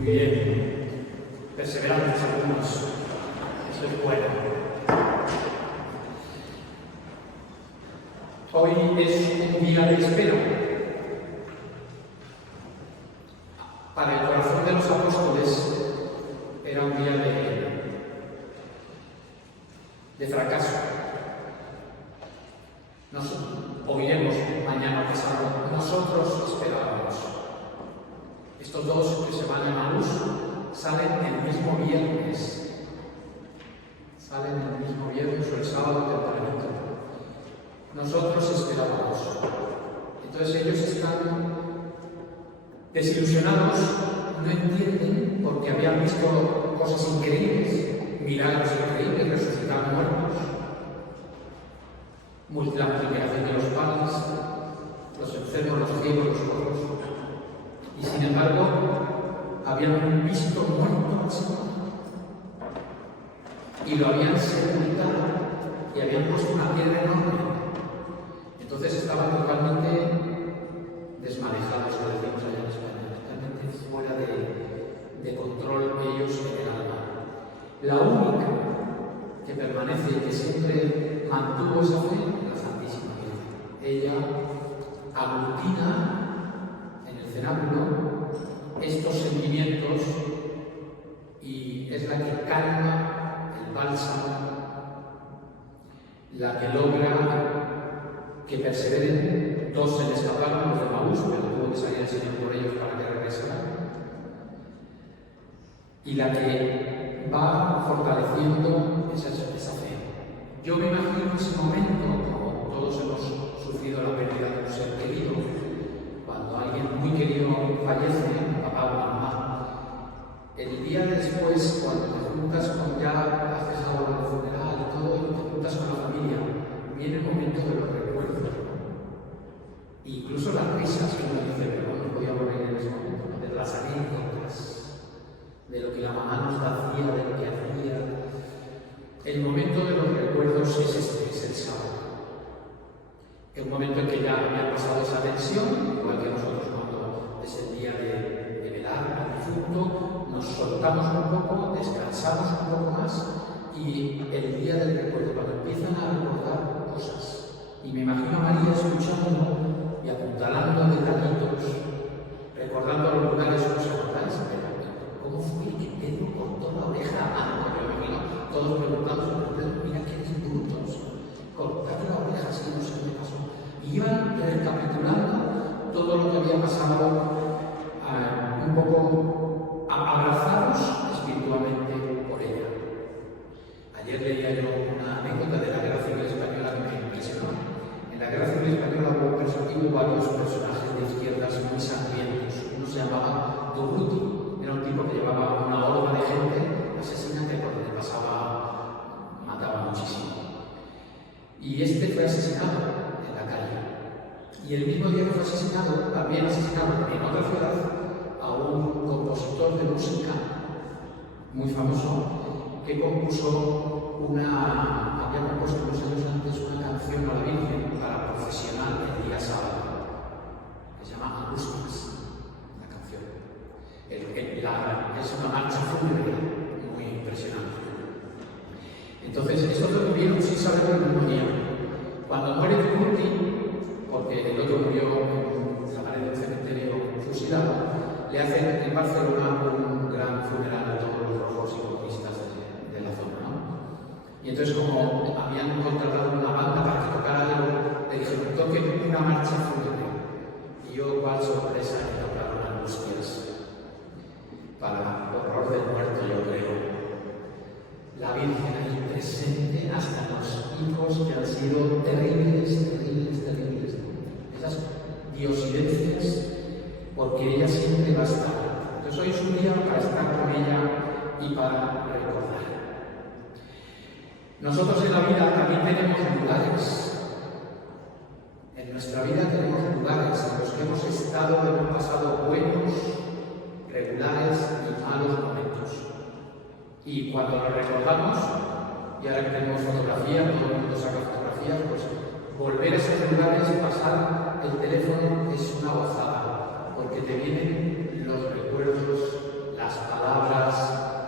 Muy bien. Perseverantes algunos. Eso es bueno. Hoy es un día de espera. Para el corazón de los apóstoles era un día de fracaso. Nos oiremos mañana pasado. Nosotros esperábamos. Estos dos que se van a Emaús salen el mismo viernes. Salen el mismo viernes o el sábado tempranito. Nosotros esperábamos. Entonces ellos están desilusionados, no entienden porque habían visto cosas increíbles, milagros increíbles, resucitar muertos, la multiplicación de los panes, los enfermos, los ciegos, los cojos. Y sin embargo, habían visto muerto al Señor y lo habían sepultado y habían puesto una piedra enorme. Entonces estaban totalmente desmanejados, lo decimos allá en España, totalmente fuera de control ellos en el alma. La única que permanece y que siempre mantuvo esa fe es la Santísima Virgen. Ella aglutina en el cenáculo estos sentimientos y es la que calma el bálsamo, la que logra que perseveren. Dos se les escaparon, los de Emaús, pero tuvo que salir el Señor por ellos para que regresaran. Y la que va fortaleciendo esa fe. Yo me imagino ese momento, como todos hemos sufrido la pérdida de un ser querido, cuando alguien muy querido fallece, papá o mamá, el día después, cuando te juntas con ya has dejado el funeral y todo, y te juntas con la familia, viene el momento de los recuerdos. Incluso las risas que uno dice, pero no podía morir en ese momento, ¿no? De las anécdotas, de lo que la mamá nos hacía, de lo que hacía. El momento de los recuerdos es este, es el sábado. Es un momento en que ya había pasado esa tensión, igual que nosotros cuando es el día de velar al difunto, nos soltamos un poco, descansamos un poco más y el día del recuerdo, cuando empiezan a recordar cosas. Y me imagino a María escuchando y apuntalando detallitos, recordando los lugares que os acordáis, pero ¿cómo fue que Pedro cortó la oreja a Ana? Yo me imagino todos preguntando, Pedro, mira que eres brutos, cortarle la oreja así, no sé qué me pasó. Y iban recapitulando todo lo que había pasado, un poco abrazados espiritualmente por ella. Ayer leía yo una anécdota de la Guerra Civil Española que me impresionó. En la Guerra Civil Española hubo varios personajes de izquierdas muy sangrientos. Uno se llamaba Durruti, era un tipo que llevaba una horda de gente asesina que por donde pasaba mataba muchísimo. Y este fue asesinado en la calle. Y el mismo día que fue asesinado, también asesinaron en otra ciudad a un compositor de música muy famoso que compuso había compuesto unos años antes una canción a la Virgen para profesional el día sábado, que se llama Angustias, la canción. Es una marcha fúnebre muy impresionante. Entonces, estos dos murieron sin saber el mismo día. Cuando muere Durruti, porque el otro murió en la pared del cementerio fusilado, le hacen en Barcelona un gran funeral a todos los rojos y comunistas de la zona, ¿no? Y entonces, como habían contratado una banda para que tocara algo, le dijeron, toquen una marcha fúnebre. Y yo, cuál sorpresa, que tocaron Angustias. Para horror del muerto, yo creo. La Virgen ahí presente hasta los hijos que han sido terribles. Esas diosidencias, porque ella siempre va a estar. Entonces hoy es un día para estar con ella y para recordar. Nosotros en la vida también tenemos lugares. En nuestra vida tenemos lugares en los que hemos estado, hemos pasado buenos, regulares y malos momentos. Y cuando lo recordamos, y ahora que tenemos fotografía, todo el mundo saca fotografías, pues volver a esos lugares, pasar el teléfono es una gozada, porque te vienen los recuerdos, la las palabras,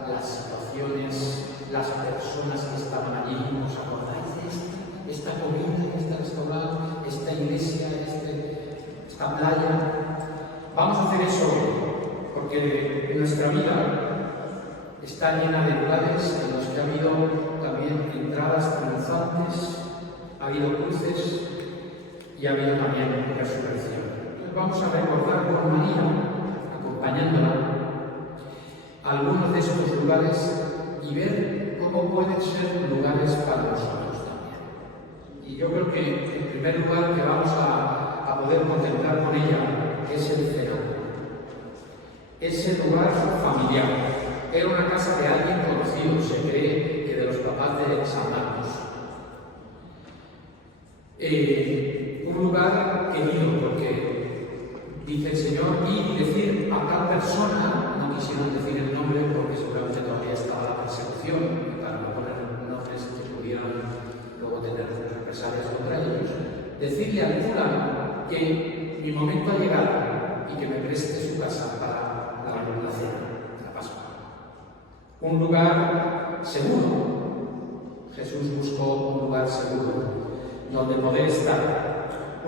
las situaciones, las personas que estaban allí. ¿Os acordáis de esta comida, este restaurante, esta iglesia, esta playa? Vamos a hacer eso hoy, porque nuestra vida está llena de lugares en los que ha habido también entradas triunfantes, ha habido cruces y ha habido también resurrección. Entonces vamos a recordar con María, acompañándola, algunos de estos lugares y ver cómo pueden ser lugares para nosotros también. Y yo creo que el primer lugar que vamos a poder contemplar con ella es el cenáculo. Ese lugar familiar. Era una casa de alguien conocido, se cree que de los papás de San Marcos. Un lugar querido, porque dice el Señor, y decir a tal persona, no quisieron decir el nombre porque seguramente todavía estaba la persecución, para no poner nombres que pudieran luego tener represalias contra ellos, decirle al cura que mi momento ha llegado y que me preste su casa para la cena, la Pascua. Un lugar seguro. Jesús buscó un lugar seguro donde poder estar.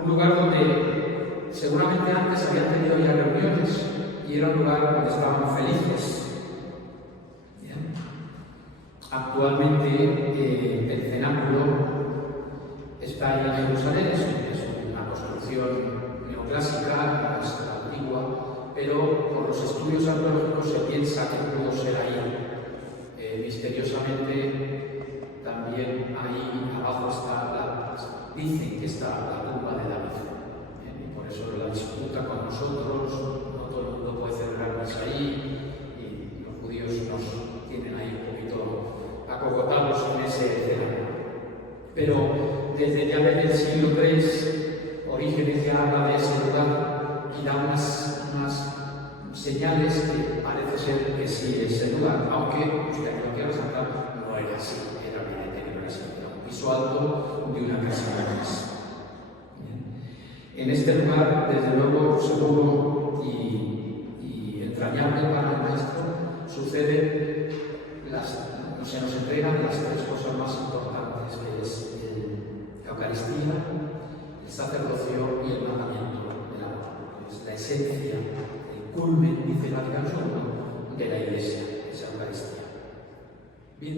Un lugar donde seguramente antes habían tenido ya reuniones y era un lugar donde estaban felices. ¿Bien? Actualmente el cenáculo está ahí en Jerusalén, es una construcción neoclásica, es antigua, pero por los estudios arqueológicos se piensa que pudo ser ahí. Misteriosamente también ahí abajo dicen que está la tumba de David. Y por eso la disputa con nosotros, no todo el mundo puede celebrar misa ahí, y los judíos nos tienen ahí un poquito acogotados en ese escenario. Pero desde el siglo III, Orígenes ya habla de ese lugar y da unas señales que parece ser que sí es ese lugar, aunque usted no quiera resaltar, no era así, era evidente que era un piso alto de una casa más. En este lugar, desde luego, seguro y entrañable para el maestro, suceden se nos entregan las tres cosas más importantes, que es la Eucaristía, el sacerdocio y el mandamiento del amor. Es la esencia, el culmen, dice el Vaticano II, de la Iglesia, esa Eucaristía. Bien,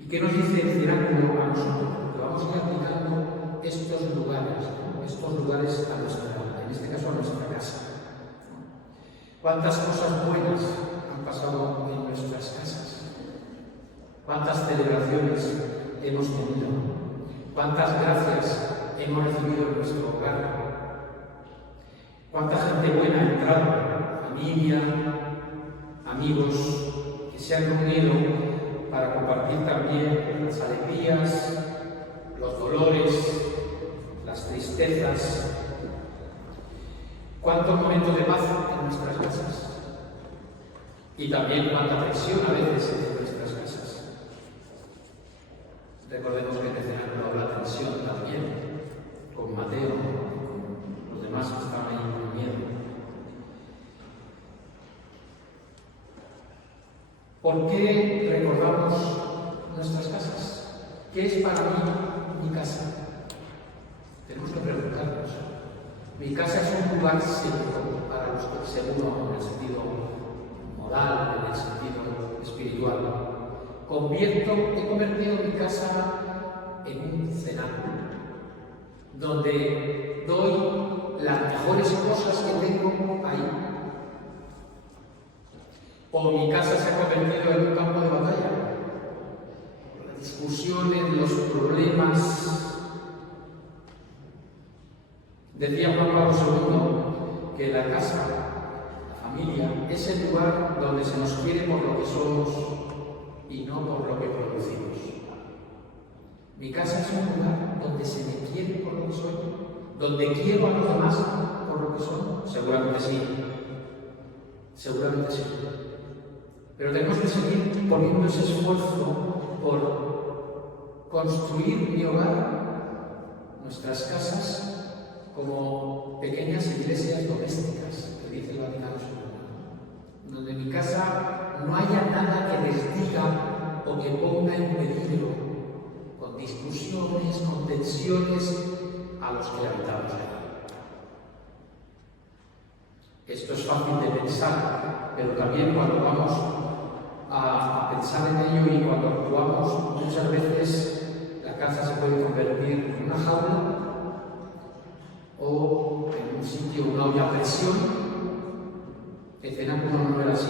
¿y qué nos dice el cenáculo a nosotros? Que vamos a ir aplicando estos lugares a en este caso a nuestra casa. ¿Cuántas cosas buenas han pasado en nuestras casas? ¿Cuántas celebraciones hemos tenido? ¿Cuántas gracias hemos recibido en nuestro hogar? ¿Cuánta gente buena ha entrado? Familia, amigos que se han reunido para compartir también las alegrías, los dolores, las tristezas. ¿Cuántos momentos de paz en nuestras casas? Y también cuánta tensión a veces en nuestras casas. Recordemos que en el cenáculo habrá tensión también con Mateo, con los demás que estaban ahí con miedo. ¿Por qué recordamos nuestras casas? ¿Qué es para mí mi casa? Tenemos que preguntarnos. Mi casa es un lugar seguro para los que, seguro en el sentido moral, en el sentido espiritual. He convertido mi casa en un cenáculo, donde doy las mejores cosas que tengo ahí. O mi casa se ha convertido en un campo de batalla. Las discusiones, los problemas. Decía Juan Pablo II que la casa, la familia, es el lugar donde se nos quiere por lo que somos y no por lo que producimos. Mi casa es un lugar donde se me quiere por lo que soy, donde quiero a los demás por lo que son. Seguramente sí. Seguramente sí. Pero tenemos que seguir poniendo ese esfuerzo por construir mi hogar, nuestras casas, como pequeñas iglesias domésticas, que dice el Vaticano II. donde en mi casa no haya nada que les diga o que ponga en peligro, con discusiones, con tensiones, a los que habitamos allí. Esto es fácil de pensar, pero también cuando vamos a pensar en ello y cuando actuamos, muchas veces la casa se puede convertir en una jaula o en un sitio, una olla a presión. El cenáculo no era así.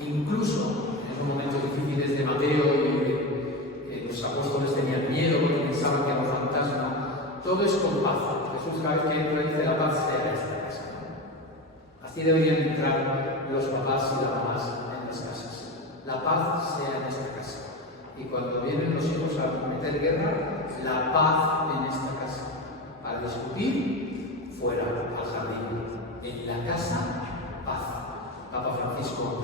Incluso en esos momentos difíciles de Mateo y los apóstoles tenían miedo porque pensaban que era un fantasma. Todo es con paz. Jesús cada vez que entra dice: la paz sea en esta casa. Así deberían entrar los papás y las mamás en las casas. La paz sea en esta casa. Y cuando vienen los hijos a meter guerra, la paz en esta casa. Para discutir, fuera al jardín. En la casa, paz. Papa Francisco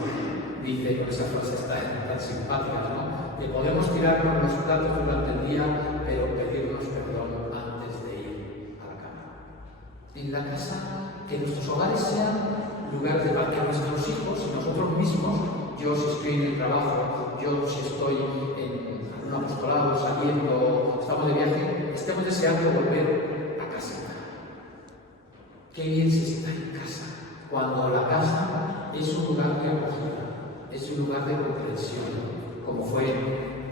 dice, con esa frase tan simpática, ¿no?, que podemos tirarnos los platos durante el día, pero pedirnos perdón antes de ir a la cama. En la casa, que nuestros hogares sean lugar de paz, que nuestros hijos y nosotros mismos, yo si estoy en el trabajo, yo si estoy en un apostolado, saliendo, estamos de viaje, estemos deseando volver a casa. Qué bien se está en casa, cuando la casa es un lugar de acogida, es un lugar de comprensión, como fue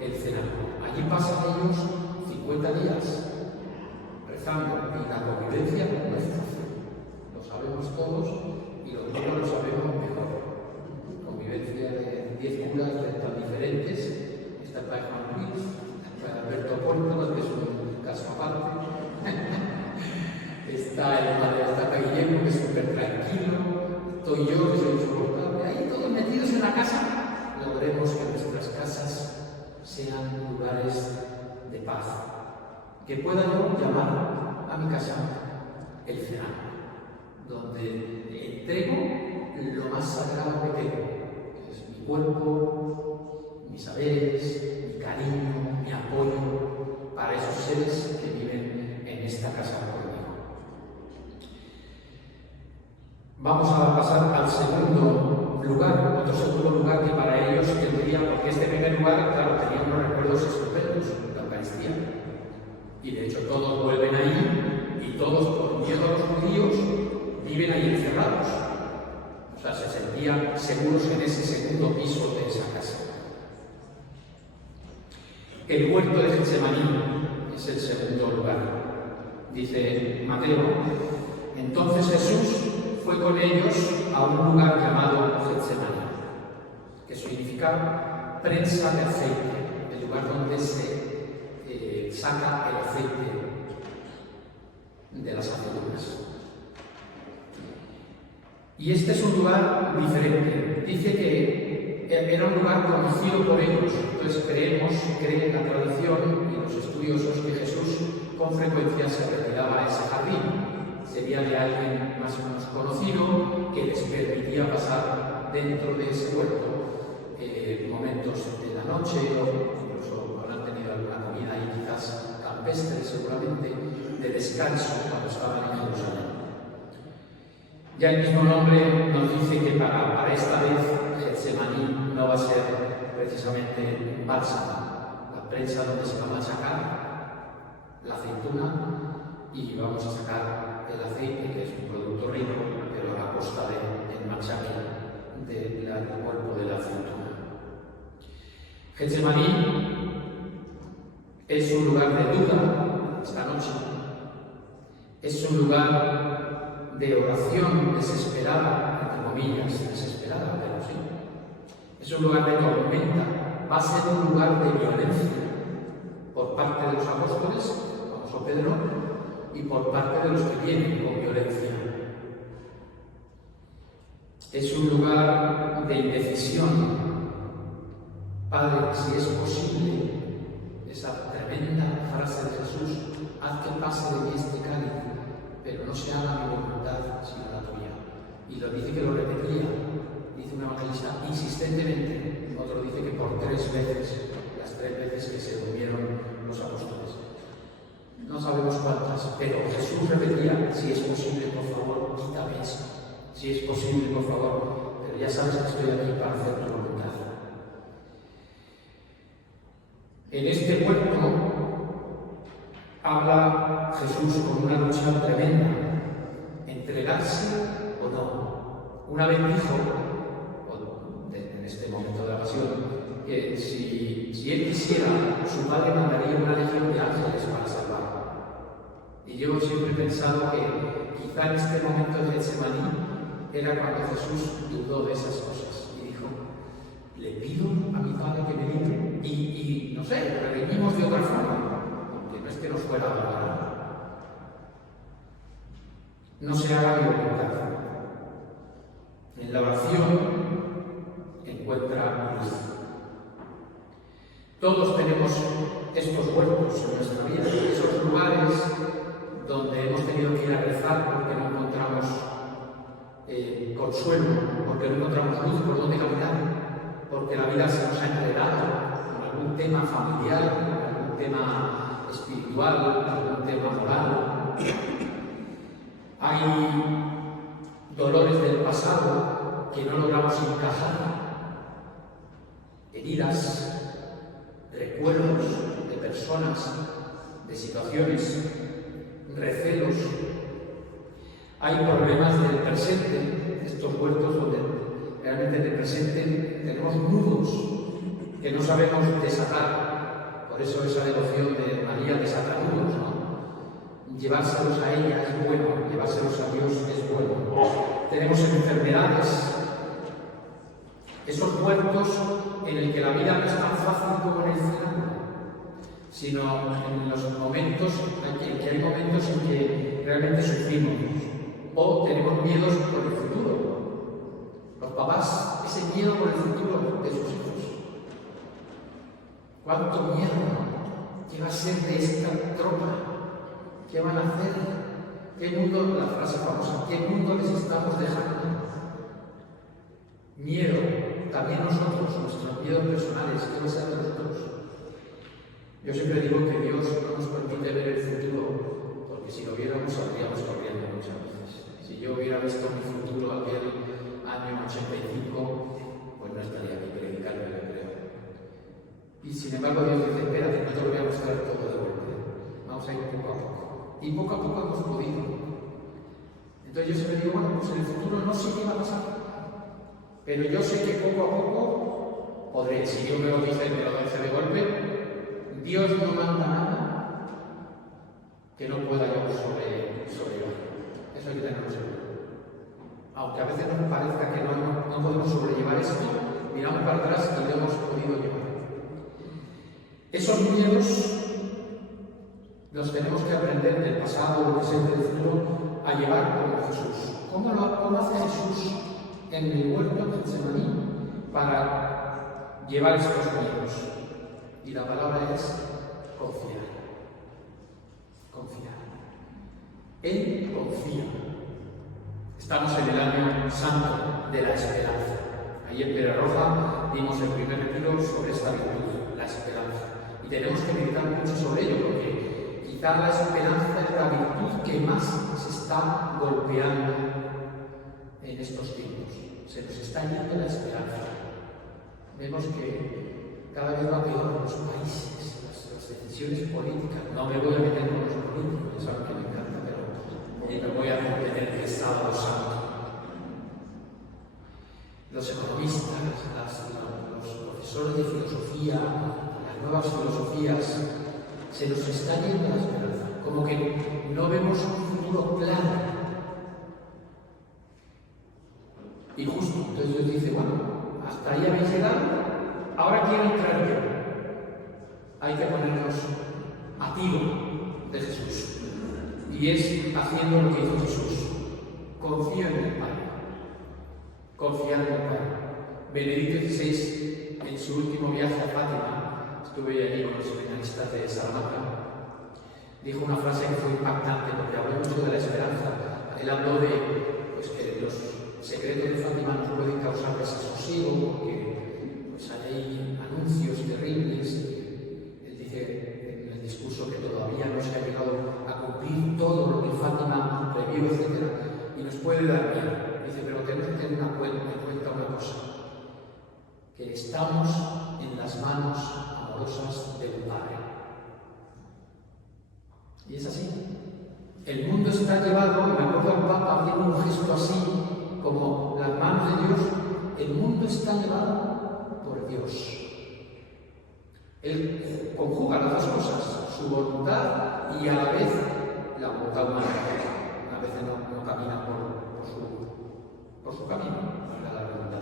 el cenáculo. Allí pasan ellos 50 días rezando, y la convivencia no es fácil. Lo sabemos todos y los niños lo sabemos mejor. Convivencia de 10 curas tan diferentes. Está el padre Juan Luis, el padre Alberto Puerto, que es un caso aparte. Está el padre Guillermo, que es súper tranquilo. Estoy yo, que soy insoportable. Ahí todos metidos en la casa. Logremos que nuestras casas sean lugares de paz. Que pueda yo llamar a mi casa el cenáculo, donde entrego lo más sagrado que tengo, que es mi cuerpo, mis saberes, mi cariño, mi apoyo para esos seres que viven en esta casa conmigo. Vamos a pasar al segundo lugar, otro segundo lugar que para ellos tendría, porque este primer lugar, claro, tenía unos recuerdos estupendos, la Eucaristía. Y de hecho todos vuelven ahí y todos, por miedo a los judíos, viven ahí encerrados. O sea, se sentían seguros en ese segundo piso de esa casa. El huerto de Getsemaní es el segundo lugar. Dice Mateo: entonces Jesús fue con ellos a un lugar llamado Getsemaní, que significa prensa de aceite, el lugar donde se saca el aceite de las aceitunas. Y este es un lugar diferente. Dice que era un lugar conocido por ellos. Entonces creen la tradición y los estudiosos que Jesús con frecuencia se retiraba a ese jardín. Sería de alguien más o menos conocido que les permitía pasar dentro de ese huerto momentos de la noche o incluso habrán tenido alguna comida ahí quizás campestre seguramente de descanso cuando estaban en Jerusalén. Ya el mismo nombre nos dice que para esta vez Getsemaní no va a ser precisamente un bálsamo, la prensa donde se va a machacar la aceituna y vamos a sacar el aceite, que es un producto rico, pero a costa del machaque del cuerpo de la aceituna. Getsemaní es un lugar de duda esta noche, es un lugar de oración desesperada, entre comillas, desesperada, pero sí. Es un lugar de tormenta, va a ser un lugar de violencia por parte de los apóstoles, como San Pedro, y por parte de los que vienen con violencia. Es un lugar de indecisión. Padre, si es posible, esa tremenda frase de Jesús: haz que pase de mí este cáliz, pero no se haga mi voluntad sino la tuya. Y lo dice que lo repetía, dice un evangelista, insistentemente. Otro dice que por 3 veces, las 3 veces que se durmieron los apóstoles. No sabemos cuántas, pero Jesús repetía: si es posible, por favor, quítame esto. Si es posible, por favor. Pero pero ya sabes que estoy aquí para hacer tu voluntad. En este huerto habla Jesús con una lucha tremenda, entregarse o no. Una vez dijo, en este momento de la pasión, que si él quisiera, su padre mandaría una legión de ángeles para salvarlo. Y yo siempre he pensado que quizá en este momento de Getsemaní era cuando Jesús dudó de esas cosas y dijo, le pido a mi padre que me libre y no sé, redimimos de otra forma, porque no es que nos fuera a hablar. No se haga mi voluntad. En la oración encuentra luz. Todos tenemos estos huertos en nuestra vida, esos lugares donde hemos tenido que ir a rezar porque no encontramos consuelo, porque no encontramos luz por donde caminar, porque la vida se nos ha enredado con algún tema familiar, con algún tema espiritual, con algún tema moral. Hay dolores del pasado que no logramos encajar, heridas, recuerdos de personas, de situaciones, recelos. Hay problemas del presente, estos huertos donde realmente en el presente tenemos nudos que no sabemos desatar. Por eso esa devoción de María desata nudos, ¿no? Llevárselos a ella es bueno, llevárselos a Dios es bueno. Tenemos enfermedades, esos huertos en el que la vida no es tan fácil como en el cielo, sino en los momentos, en que hay momentos en que realmente sufrimos o tenemos miedos por el futuro. Los papás, ese miedo por el futuro de sus hijos. ¿Cuánto miedo? ¿Qué va a ser de esta tropa? ¿Qué van a hacer? ¿Qué mundo, la frase famosa, qué mundo les estamos dejando? Miedo, también nosotros, nuestros miedos personales, ¿qué va a ser de nosotros? Yo siempre digo que Dios no nos permite ver el futuro, porque si lo viéramos saldríamos corriendo muchas veces. Si yo hubiera visto mi futuro aquel año 85, pues no estaría aquí predicando, yo creo. Y sin embargo Dios dice, espérate, no te lo voy a mostrar todo de golpe. Vamos a ir poco a poco. Y poco a poco hemos podido. Entonces yo siempre digo, bueno, pues en el futuro no sé qué va a pasar, pero yo sé que poco a poco podré. Si Dios me lo dice de golpe, Dios no manda nada que no pueda yo sobrellevar. Eso hay que tenerlo seguro. Aunque a veces nos parezca que no podemos sobrellevar esto, miramos para atrás y lo hemos podido llevar. Esos miedos los tenemos que aprender del pasado, del presente, del futuro, a llevar como Jesús. ¿Cómo hace Jesús en el huerto de Getsemaní para llevar estos miedos? Y la palabra es confiar. Confiar. Él confía. Estamos en el año santo de la esperanza. Ahí en Pedrerroja dimos el primer retiro sobre esta virtud, la esperanza. Y tenemos que meditar mucho sobre ello, porque quizá la esperanza es la virtud que más se está golpeando en estos tiempos. Se nos está yendo la esperanza. Vemos que cada vez va peor en los países, las decisiones políticas. No me voy a meter con los políticos, ya saben que me encanta, pero me voy a meter en el sábado santo. Los economistas, los profesores de filosofía, las nuevas filosofías, se nos está yendo la esperanza, como que no vemos un futuro claro. Y justo, entonces Dios dice, bueno, hasta ahí habéis llegado. Ahora quiero entrar yo. Hay que ponernos a tiro de Jesús. Y es haciendo lo que hizo Jesús. Confío en el Padre. Confiar en el Padre. Benedicto XVI, en su último viaje a Fátima, estuve allí con los seminaristas de Salamanca, dijo una frase que fue impactante porque habló mucho de la esperanza. Él habló de que los secretos de Fátima nos pueden causar desasosiego porque hay anuncios terribles. Él dice en el discurso que todavía no se ha llegado a cumplir todo lo que Fátima previó, etc. Y nos puede dar miedo. Dice, pero tenemos que tener en cuenta una cosa, que estamos en las manos amorosas del Padre. Y es así. El mundo está llevado, y me acuerdo al Papa haciendo un gesto así, como las manos de Dios, el mundo está llevado por Dios. Él conjuga las dos cosas, su voluntad y a la vez la voluntad humana. A veces no camina por su camino, la voluntad.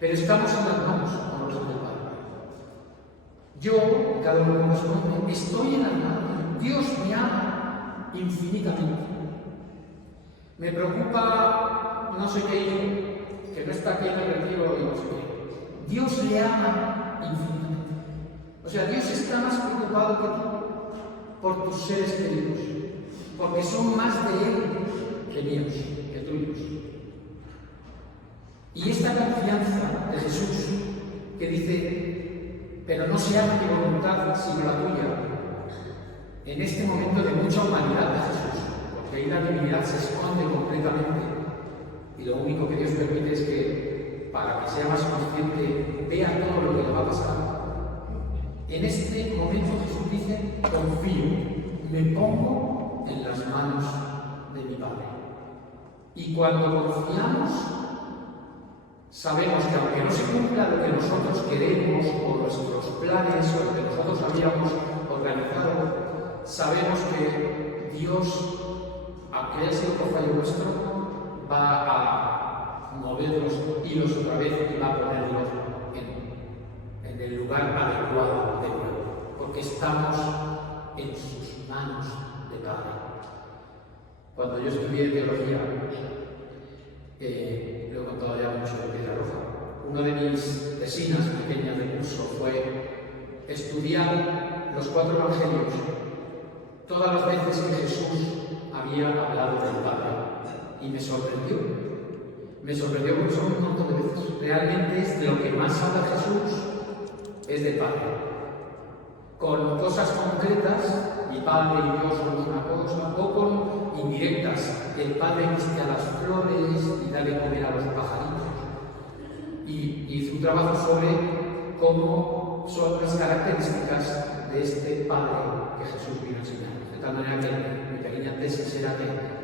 Pero estamos en las manos amorosas del Padre. Yo, cada uno nos conoce, estoy en las manos. Dios me ama infinitamente. Me preocupa no sé qué hijo, que no está aquí en el retiro y no sé qué. Dios le ama infinitamente. O sea, Dios está más preocupado que tú, por tus seres queridos, porque son más de Él que míos, que tuyos. Y esta confianza de Jesús, que dice, pero no se haga mi voluntad sino la tuya, en este momento de mucha humanidad de Jesús, porque ahí la divinidad se esconde completamente, y lo único que Dios permite es que, para que sea más consciente, vea todo lo que le va a pasar. En este momento Jesús dice, confío, me pongo en las manos de mi Padre. Y cuando confiamos, sabemos que aunque no se cumpla lo que nosotros queremos, o nuestros planes, o lo que nosotros habíamos organizado, sabemos que Dios, aunque haya sido por fallo nuestro, va a mover los hilos otra vez y va a ponerlos en el lugar adecuado de nuevo, porque estamos en sus manos de Padre. Cuando yo estudié teología, lo he contado ya mucho de Piedra Roja, una de mis tesinas pequeñas de curso fue estudiar los 4 evangelios, todas las veces que Jesús había hablado del Padre, y me sorprendió porque son un montón de veces. Realmente es de lo que más habla Jesús, es de Padre. Con cosas concretas, mi Padre y yo somos una cosa, o con indirectas, el Padre viste a las flores y da de comer a los pajaritos. Y hizo un trabajo sobre cómo son las características de este Padre que Jesús vino a enseñar. De tal manera que mi pequeña tesis era que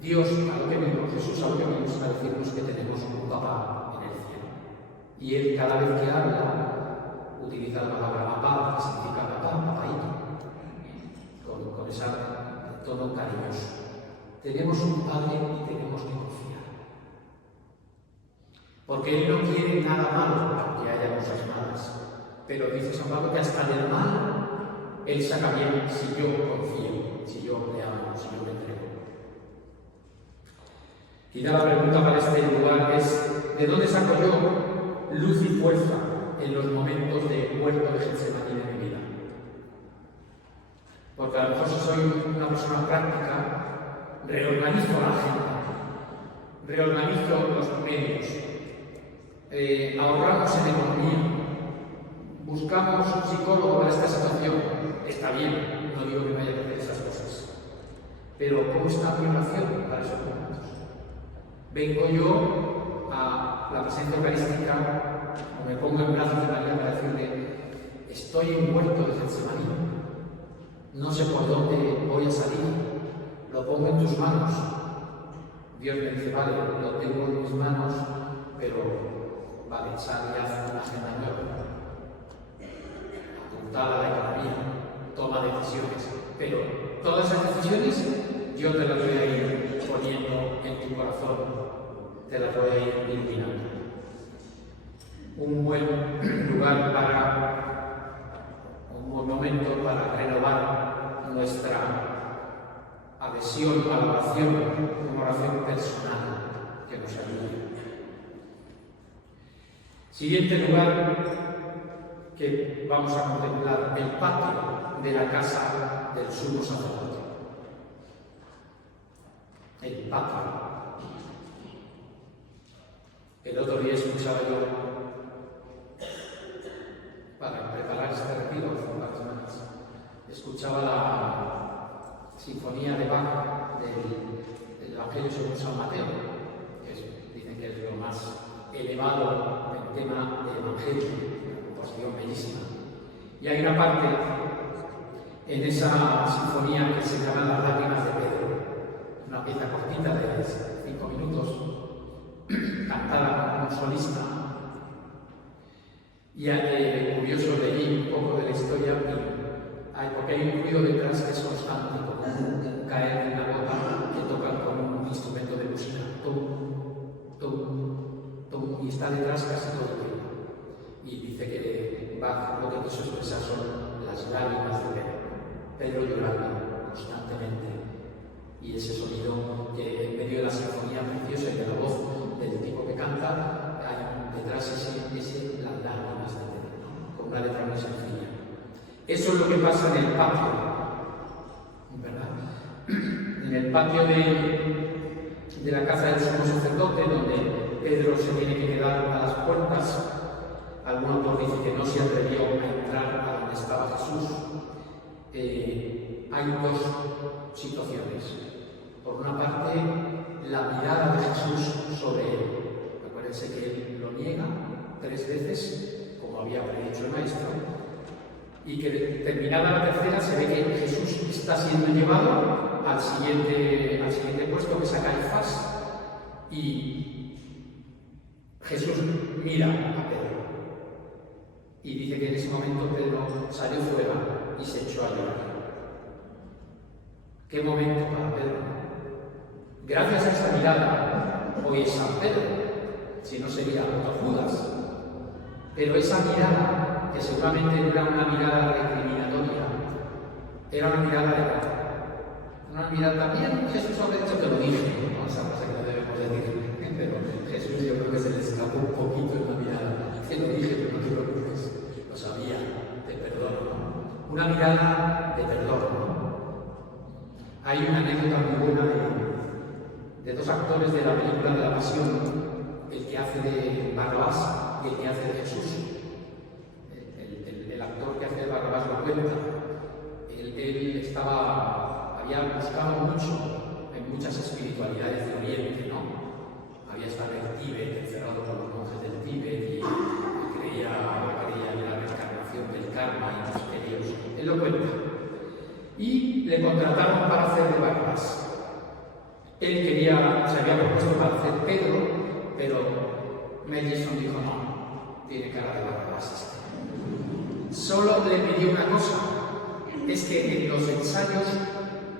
Dios, a lo que vino, Jesús a lo que vino, es a decirnos que tenemos un papá en el cielo. Y Él, cada vez que habla, utiliza la palabra papá, que significa papá, papaíto, con ese tono cariñoso. Tenemos un Padre y tenemos que confiar. Porque Él no quiere nada malo, aunque haya cosas malas. Pero dice San Pablo que hasta del mal Él saca bien si yo confío, si yo le amo, si yo me entrego. Quizá la pregunta para este lugar es: ¿de dónde saco yo luz y fuerza en los momentos de huerto de Getsemaní de mi vida? Porque a lo mejor si soy una persona práctica, reorganizo la agenda, reorganizo los medios, ahorramos en economía, buscamos un psicólogo para esta situación. Está bien, no digo que vaya a hacer esas cosas, pero ¿cómo está mi oración para esos momentos? Vengo yo a la presencia eucarística, o me pongo en brazos de María para decirle: estoy en huerto de Getsemaní, no sé por dónde voy a salir, lo pongo en tus manos. Dios me dice: vale, lo tengo en mis manos, pero vale, sal y haz una agenda nueva, apuntada a la economía, toma decisiones, pero todas esas decisiones yo te las voy a ir poniendo en tu corazón, te las voy a ir iluminando. Un buen lugar un buen momento para renovar nuestra adhesión a la oración, una oración personal que nos ayude. Siguiente lugar que vamos a contemplar: el patio de la casa del sumo sacerdote. El patio. El otro día escuchaba yo, para preparar este retiro hace unas semanas, escuchaba la sinfonía de Bach del Evangelio según San Mateo, que dicen que es lo más elevado el tema del Evangelio, una composición bellísima. Y hay una parte en esa sinfonía que se llama Las lágrimas de Pedro, una pieza cortita de 5 minutos, cantada con un solista. Y curioso, leí un poco de la historia, porque hay un ruido detrás que es constante, como un caer de una gota que tocan con un instrumento de música, tum, tum, tum, y está detrás casi todo el tiempo. Y dice que Bach lo que quiso expresar son las lágrimas de Pedro llorando constantemente. Y ese sonido que en medio de la sinfonía preciosa y de la voz del tipo que canta, hay detrás las lágrimas de Pedro, ¿no? Con una letra muy sencilla. Eso es lo que pasa en el patio, ¿verdad? En el patio de la casa del sumo sacerdote, donde Pedro se tiene que quedar a las puertas. Algún autor dice que no se atrevió a entrar a donde estaba Jesús. Hay dos situaciones. Por una parte, la mirada de Jesús sobre él. Acuérdense que él lo niega 3 veces, como había predicho el maestro, y que terminada la tercera se ve que Jesús está siendo llevado al siguiente puesto, que es a Caifás, y Jesús mira a Pedro. Y dice que en ese momento Pedro salió fuera y se echó a llorar. ¿Qué momento para Pedro? Gracias a esta mirada, hoy es San Pedro, si no sería otro Judas. Pero esa mirada, que seguramente no era una mirada recriminatoria, era una mirada de paz. Una mirada también, Jesús ha dicho, te lo dije, ¿no? Esa cosa que no debemos decir, pero Jesús yo creo que se le escapó un poquito en la mirada. Te lo dije, pero no te preocupes, lo sabía, te perdono, ¿no? Una mirada de perdón, ¿no? Hay una anécdota muy buena de 2 actores de la película de la Pasión, el que hace de Barrabás y el que hace de Jesús. El actor que hace de Barrabás lo cuenta. Él había buscado mucho en muchas espiritualidades de Oriente, ¿no? Había estado en el Tíbet, encerrado por los monjes del Tíbet, y creía en la reencarnación del karma y en los misterios. Él lo cuenta. Y le contrataron para hacer de Barrabás. Él se había propuesto para hacer Pedro, pero Mel Gibson dijo no, tiene cara de Barrabás. Solo le pidió una cosa, es que en los ensayos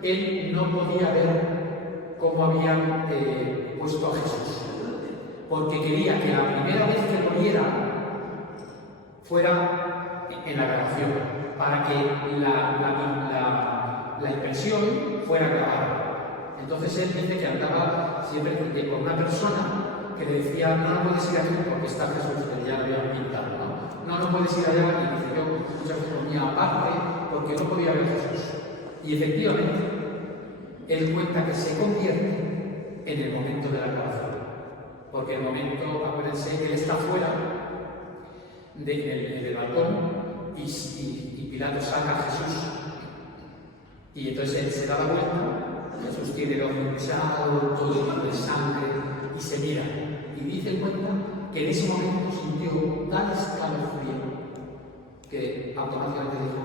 él no podía ver cómo habían puesto a Jesús, porque quería que la primera vez que lo viera fuera en la grabación, para que la impresión fuera grabada. Entonces él dice que andaba siempre con una persona que le decía, no puedes ir aquí porque está Jesús, que ya lo habían pintado, no puedes ir allá, y dice yo muchas veces ponía aparte porque no podía ver a Jesús. Y efectivamente, él cuenta que se convierte en el momento de la grabación, porque el momento, acuérdense, él está fuera del balcón y Pilato saca a Jesús, y entonces él se da la vuelta. Jesús tiene el ojo hinchado, todo lleno de sangre, y se mira. Y dice en cuenta que en ese momento sintió tal escalofrío que automáticamente dijo,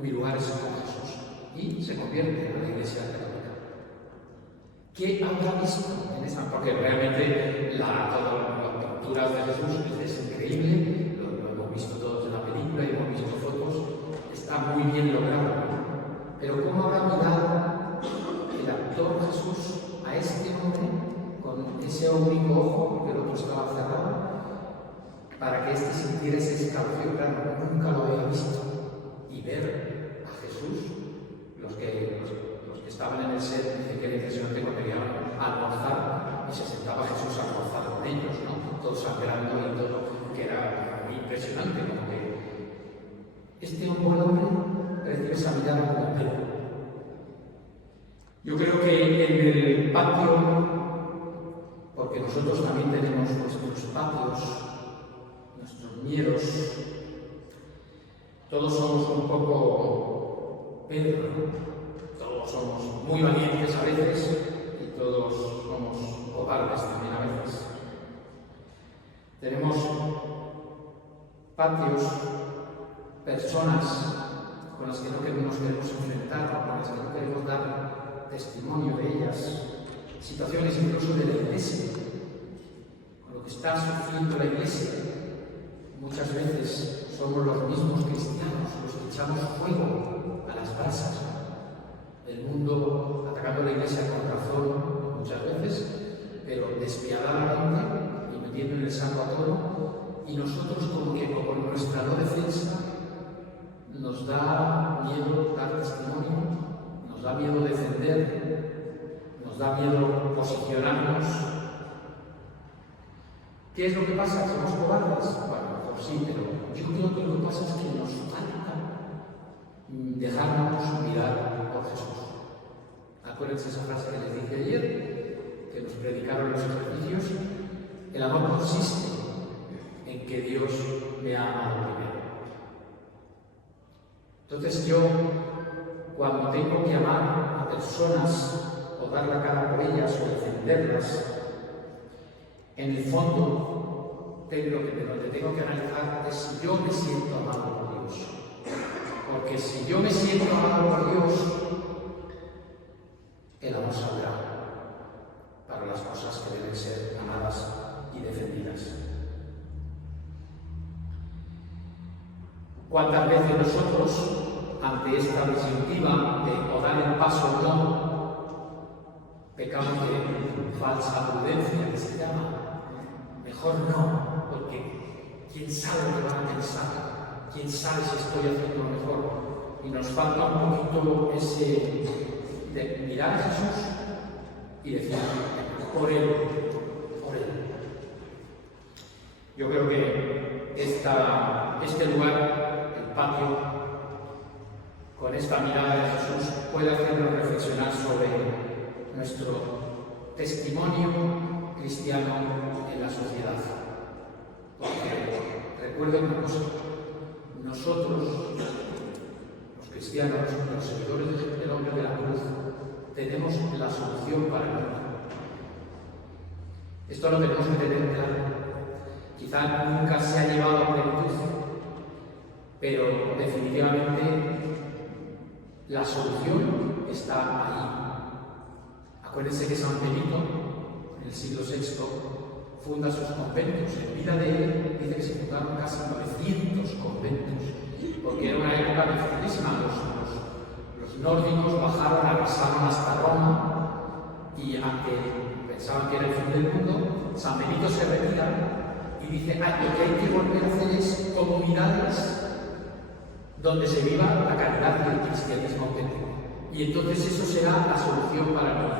mi lugar es con Jesús. Y se convierte en la Iglesia Católica. ¿Qué habrá visto en esa? Porque realmente todas las pinturas de Jesús es increíble, lo hemos visto todos en la película y hemos visto fotos, está muy bien logrado, ¿no? Pero ¿cómo habrá mirado el actor Jesús a este hombre con ese único ojo, porque el otro estaba cerrado, para que éste sintiera ese escalofrío? Claro, nunca lo había visto. Y ver a Jesús, los que estaban en el set, dicen que era impresionante cuando llegaban a almorzar y se sentaba Jesús a almorzar con ellos, ¿no? Todos sangrando y todo, que era muy impresionante, como que este hombre recibe esa mirada como Pedro. Yo creo que en el patio, porque nosotros también tenemos nuestros patios, nuestros miedos, todos somos un poco Pedro, ¿no? Todos somos muy valientes a veces y todos somos cobardes también a veces. patios, personas con las que no nos queremos enfrentar, con las que no queremos dar testimonio de ellas, situaciones incluso de la Iglesia, con lo que está sufriendo la Iglesia. Muchas veces somos los mismos cristianos los que echamos fuego a las brasas. El mundo atacando a la Iglesia con razón muchas veces, pero despiadadamente y metiendo en el saco a todo, y nosotros como que con nuestra no defensa nos da miedo dar testimonio, nos da miedo defender, nos da miedo posicionarnos. ¿Qué es lo que pasa? ¿Somos cobardes? Bueno, pues sí, pero yo creo que lo que pasa es que nos falta dejarnos mirar por Jesús. Acuérdense esa frase que les dije ayer, que nos predicaron los ejercicios. El amor consiste en que Dios me ha amado primero. Entonces yo, cuando tengo que amar a personas o dar la cara por ellas o defenderlas, en el fondo lo que tengo que analizar es si yo me siento amado por Dios. Porque si yo me siento amado por Dios, el amor saldrá para las cosas que deben ser amadas y defendidas. ¿Cuántas veces nosotros, ante esta disyuntiva de o dar el paso o no, pecamos de falsa prudencia, que se llama? Mejor no, porque quién sabe lo que van a pensar, quién sabe si estoy haciendo lo mejor. Y nos falta un poquito ese de mirar a Jesús y decir, por Él, por Él. Yo creo que este lugar, el patio, con esta mirada de Jesús, puede hacernos reflexionar sobre nuestro testimonio cristiano en la sociedad. Porque recuerden una cosa, nosotros, los cristianos, los seguidores del hombre de la cruz, tenemos la solución para el mundo. Esto lo tenemos que tener claro. Quizá nunca se ha llevado a plenitud, pero definitivamente la solución está ahí. Acuérdense que San Benito, en el siglo VI, funda sus conventos. En vida de él dice que se fundaron casi 900 conventos, porque era una época dificilísima. Los nórdicos bajaron, arrasaron hasta Roma, y aunque pensaban que era el fin del mundo, San Benito se retira y dice: lo que hay que volver a hacer es comunidades donde se viva la caridad y el cristianismo auténtico. Y entonces eso será la solución para el mundo.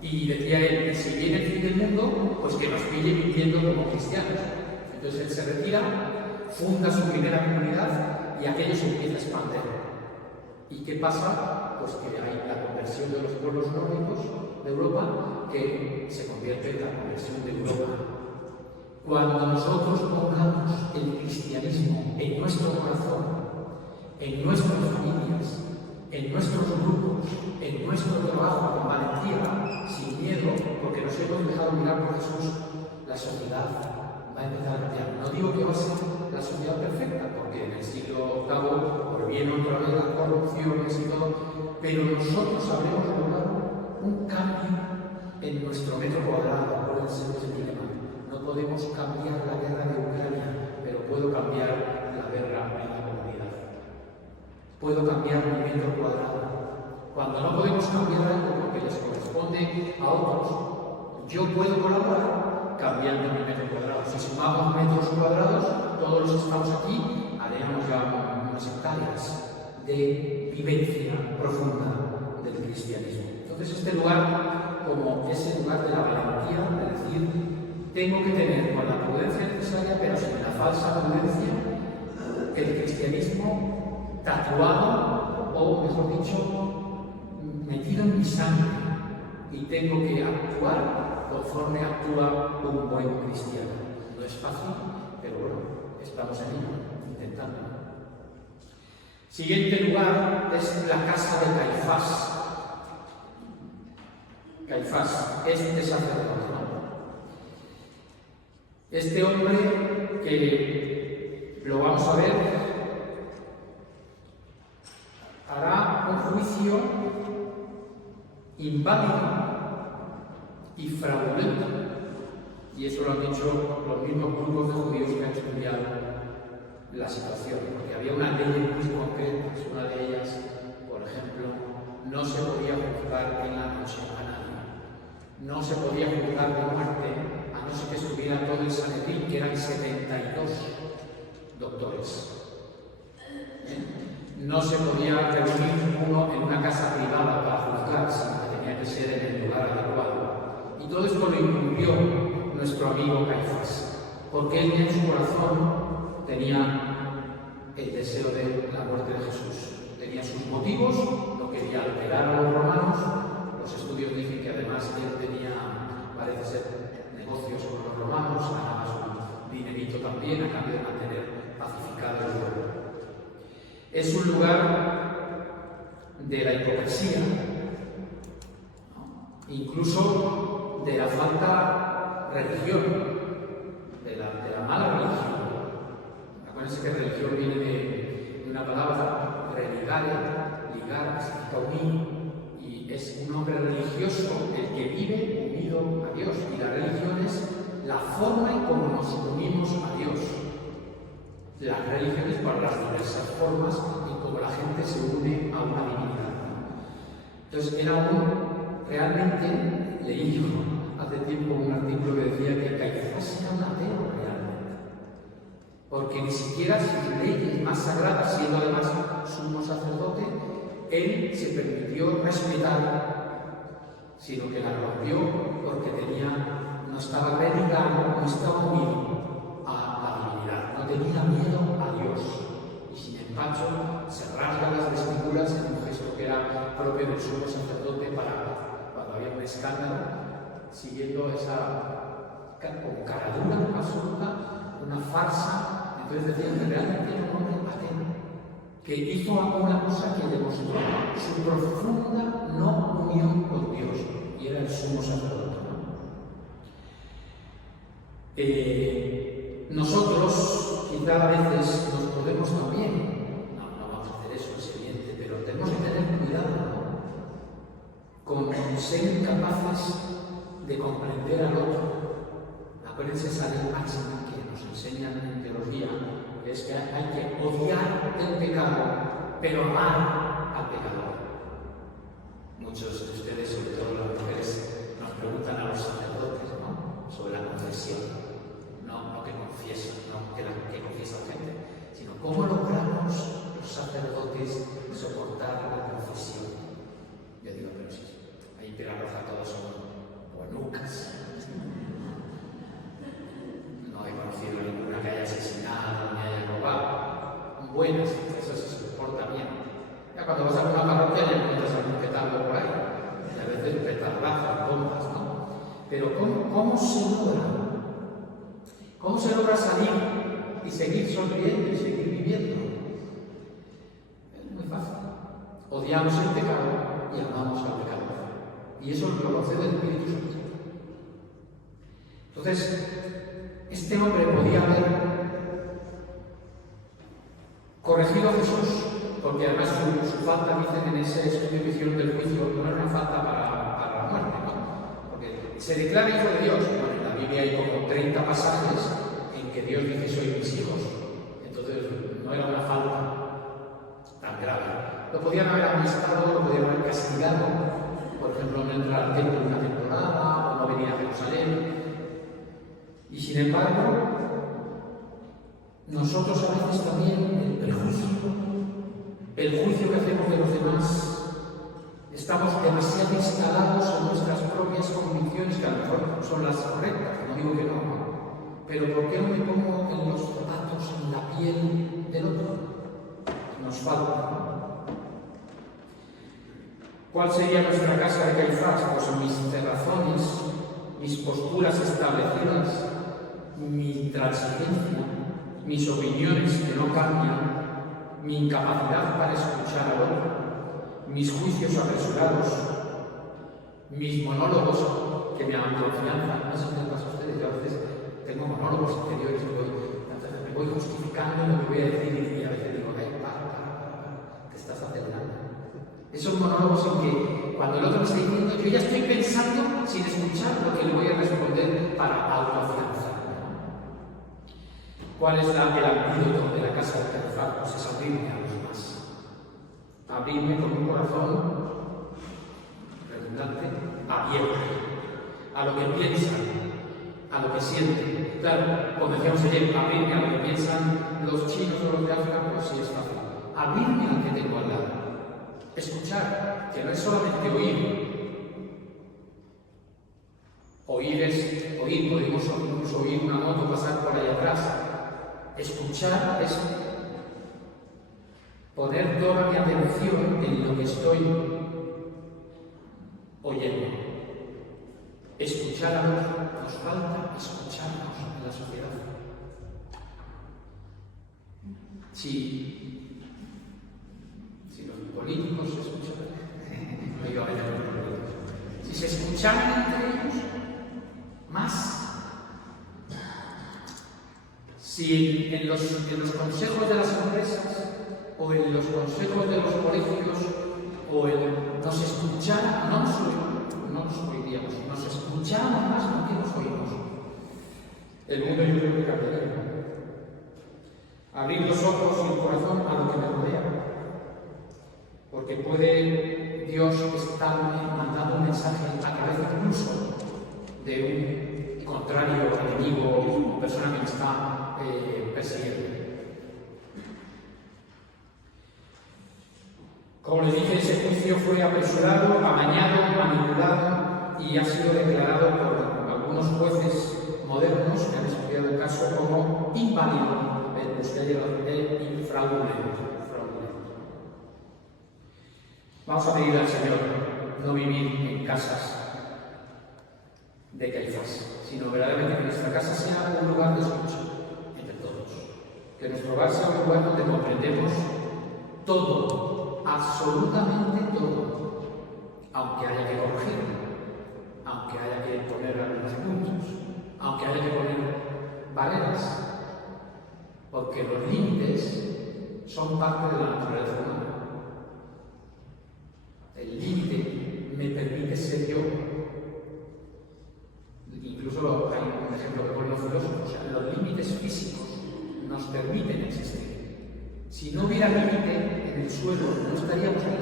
Y decía él que si viene el fin del mundo, pues que nos pille viviendo como cristianos. Entonces él se retira, funda su primera comunidad y aquello se empieza a expandir. ¿Y qué pasa? Pues que hay la conversión de los pueblos nórdicos de Europa, que se convierte en la conversión de Europa. Cuando nosotros pongamos el cristianismo en nuestro corazón, en nuestras familias, en nuestros grupos, en nuestro trabajo, con valentía, sin miedo, porque nos hemos dejado mirar por Jesús, la sociedad va a empezar a cambiar. No digo que va a ser la sociedad perfecta, porque en el siglo VIII volvieron otra vez las corrupciones y todo, pero nosotros habremos logrado un cambio en nuestro metro cuadrado. Acuérdense de ese dilema. No podemos cambiar la guerra de Ucrania, pero puedo cambiar la guerra en la comunidad. Puedo cambiar mi metro cuadrado. Cuando no podemos cambiar algo porque les corresponde a otros, yo puedo colaborar cambiando mi metro cuadrado. Si sumamos metros cuadrados, todos los que estamos aquí haremos ya unas hectáreas de vivencia profunda del cristianismo. Entonces este lugar, como ese lugar de la valentía, de decir, tengo que tener con la prudencia necesaria, pero sin la falsa prudencia, el cristianismo tatuado, o mejor dicho, metido en mi sangre, y tengo que actuar conforme actúa un buen cristiano. No es fácil, pero bueno, estamos en ello, intentando. Siguiente lugar es la casa de Caifás. Caifás, este sacerdote, ¿no? Este hombre que lo vamos a ver, hará un juicio inválido y fraudulento. Y eso lo han dicho los mismos grupos de judíos que han estudiado la situación, porque había una ley muy concreta. Una de ellas, por ejemplo, no se podía juzgar en la noche a nadie. No se podía juzgar de muerte a no ser que estuviera todo el Sanedrín, que eran 72 doctores. No se podía reunir uno en una casa privada para juzgar, sino que tenía que ser en el lugar adecuado. Y todo esto lo incumplió nuestro amigo Caifás, porque él en su corazón tenía el deseo de la muerte de Jesús. Tenía sus motivos, no quería alterar a los romanos. Los estudios dicen que además él tenía, parece ser, negocios con los romanos, ganaba su dinerito también a cambio de mantener pacificado el pueblo. Es un lugar de la hipocresía, ¿no? Incluso de la falta de religión, de la mala religión. Acuérdense que religión viene de una palabra religare, ligar, significa unir, y es un hombre religioso el que vive unido a Dios. Y la religión es la forma en cómo nos unimos a Dios. Las religiones para las diversas formas en cómo la gente se une a una divinidad. Entonces era realmente leí hace tiempo un artículo que decía que Caifás era un ateo realmente, porque ni siquiera sus leyes más sagradas, siendo además sumo sacerdote, él se permitió respetar, sino que la rompió porque no estaba religado, no estaba unido no tenía miedo a Dios, y sin embargo se rasga las vestiduras en un gesto que era propio del sumo sacerdote para cuando había un escándalo, siguiendo esa con caradura absoluta, una farsa. Entonces decían que realmente era un hombre ateo, que hizo una cosa que demostró su profunda no unión con Dios, y era el sumo sacerdote, Nosotros, quizá a veces nos podemos también, no vamos a hacer eso, es evidente, pero tenemos que tener cuidado con ser incapaces de comprender al otro. Acuérdense esa ley máxima que nos enseñan en teología, que es que hay que odiar el pecado, pero amar al pecador. Muchos de ustedes, sobre todo las mujeres, nos preguntan a los sacerdotes, ¿no?, sobre la confesión. No que confiesan, no que confiesa la gente, sino cómo logramos los sacerdotes soportar la confesión. Yo digo, pero sí, ahí Pera Roja todos son buenucas. No he conocido ninguna que haya asesinado ni haya robado. Buenas, eso sí se porta bien. Ya cuando vas a una parroquia ya encuentras algún petardo por ahí. Y a veces petardazos, bombas, ¿no? Pero ¿cómo se logra? ¿Cómo se logra salir y seguir sonriendo y seguir viviendo? Es muy fácil. Odiamos el pecado y amamos al pecador. Y eso lo concede el Espíritu Santo. Entonces, este hombre podía haber corregido a Jesús, porque además su falta, dicen en ese estudio que hicieron del juicio, no era una falta para la muerte, ¿no? Porque se declara hijo de Dios. Bueno, en la Biblia hay como 30 pasajes en que Dios dice soy mis hijos. Entonces no era una falta tan grave. Lo podían haber amonestado, lo podían haber castigado, por ejemplo, no entrar al templo una temporada o no venir a Jerusalén. Y sin embargo, nosotros a veces también el juicio que hacemos de los demás, estamos demasiado instalados en nuestras propias convicciones, que a lo mejor son las correctas, no digo que no, pero ¿por qué no me pongo en los zapatos, en la piel del otro? Nos falta, ¿no? ¿Cuál sería nuestra casa de Caifás? Pues mis cerrazones, mis posturas establecidas, mi intransigencia, mis opiniones que no cambian, mi incapacidad para escuchar al otro, mis juicios apresurados, mis monólogos que me dan confianza. No sé qué les pasa a ustedes, yo a veces tengo monólogos interiores que voy, me voy justificando lo que voy a decir y a veces digo, para, te estás acelerando. Esos monólogos en que cuando el otro me está diciendo, yo ya estoy pensando sin escuchar lo que le voy a responder para autoafianzar. ¿Cuál es el antídoto de la casa de Caifás? Pues es abrirme a los demás. Abrirme con un corazón redundante, abierto a lo que piensan, a lo que sienten. Claro, como decíamos ayer, abrirme a lo que piensan los chinos o los de África, pues sí es fácil. Abrirme al que tengo al lado. Escuchar, que no es solamente oír. Oír es oír, podemos incluso oír una moto pasar por ahí atrás. Escuchar es poner toda mi atención en lo que estoy oyendo. Escuchar a otros, nos falta escucharnos en la sociedad. Si los políticos se escuchan, no iba a ver a los políticos. Si se escucharan entre ellos, más. Si en los consejos de las empresas o en los consejos de los colegios nos escucharan, no nos oiríamos, nos escucháramos más lo que nos oímos, el mundo yo creo que cambiaría. Abrir los ojos y el corazón a lo que me rodea, porque puede Dios estarme mandando un mensaje a través incluso de un contrario, enemigo, persona que me está persiguiendo. Como les dije, ese juicio fue apresurado, amañado, manipulado y ha sido declarado por algunos jueces modernos que han estudiado el caso como inválido, y fraudulento. Vamos a pedir al Señor no vivir en casas de Caifás, sino verdaderamente que nuestra casa sea un lugar de escucha entre todos. Que nuestro hogar sea un lugar donde comprendemos todo, absolutamente todo, aunque haya que corregirlo, aunque haya que poner algunos puntos, aunque haya que poner barreras, porque los límites son parte de la naturaleza humana. El límite me permite ser yo. Incluso hay un ejemplo que ponen los filósofos, o sea, los límites físicos nos permiten existir. Si no hubiera límite en el suelo, no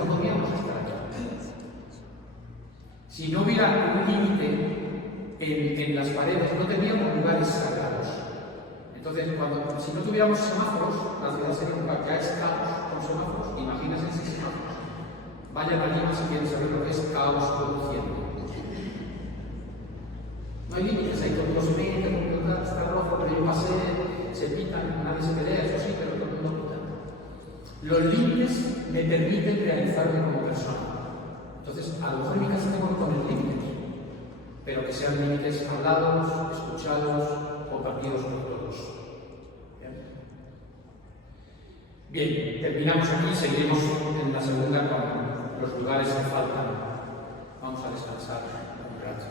podríamos estar aquí. Si no hubiera un límite en las paredes, no tendríamos lugares sagrados. Entonces, si no tuviéramos semáforos, la ciudad sería un lugar. Ya estamos con semáforos, imagínense sin semáforos. Vayan allí si quieren saber lo que es caos produciendo. No hay límites, hay todos los medios, está rojo, pero yo pasé, se pitan, nadie se pelea, eso sí, pero todo el mundo pita. Los límites me permiten realizarme como persona. Entonces, a lo mejor en mi casa tengo que poner límites, pero que sean límites hablados, escuchados, compartidos por todos. Bien, terminamos aquí, seguiremos en la segunda con los lugares que faltan. Vamos a descansar un rato.